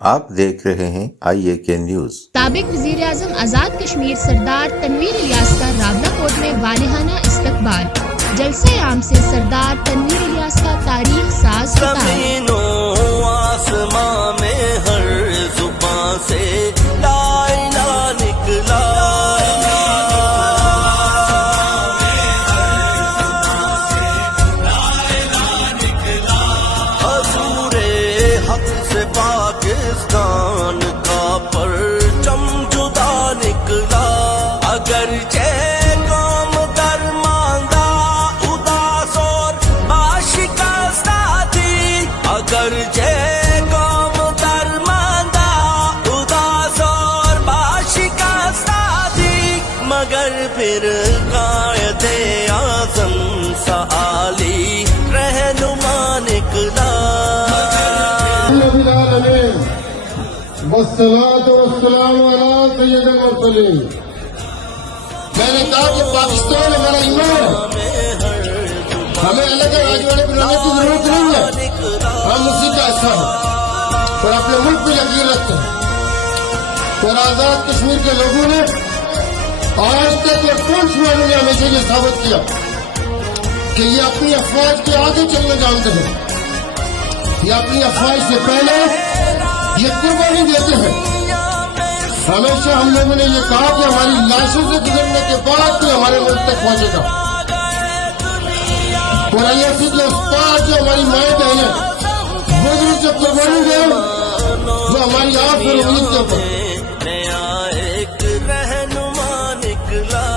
آپ دیکھ رہے ہیں IAK نیوز۔ سابق وزیر اعظم آزاد کشمیر سردار تنویر الیاس کا راولکوٹ میں والہانہ استقبال۔ جلسہ عام سے سردار تنویر الیاس کا تاریخ ساز خطاب۔ زمین و آسمان میں ہر زبان سے لا الہ نکلا، حضور حق سے پاکستان کا پرچم جدا نکلا۔ اگرچہ قوم درماندہ اداس اور باشکستہ تھی، اگرچہ قوم درماندہ اداس اور باشکستہ تھی، مگر پھر قائد اعظم سا عالی رہنما نکلا۔ والصلاة والسلام علی سید المرسلین۔ میں نے کہا کہ پاکستان ہمارا ایمان ہے، ہمیں الگ راجواڑے بنانے کی ضرورت نہیں ہے، ہم اسی کا حصہ ہیں اور اپنے ملک پہ یقین رکھتے ہیں۔ اور آزاد کشمیر کے لوگوں نے آج تک اور پوچھ والوں نے ہمیشہ یہ ثابت کیا کہ یہ اپنی افواج کے آگے چلنے جانتے ہیں، یہ اپنی افواج سے پہلے یہ قربانی دیتے ہیں۔ ہمیشہ ہم لوگوں نے یہ کہا کہ ہماری لاشوں سے گزرنے کے بعد بھی ہمارے ملک تک پہنچے گا، اور ایسی کے اس پار جو ہماری مائیں بہنیں گزری سے قربانی دیں جو ہماری آنکھ اور امید کے اوپر۔ نیا ایک رہنما نکلا،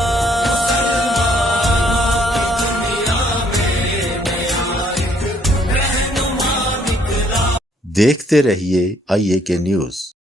دیکھتے رہیے IAK نیوز۔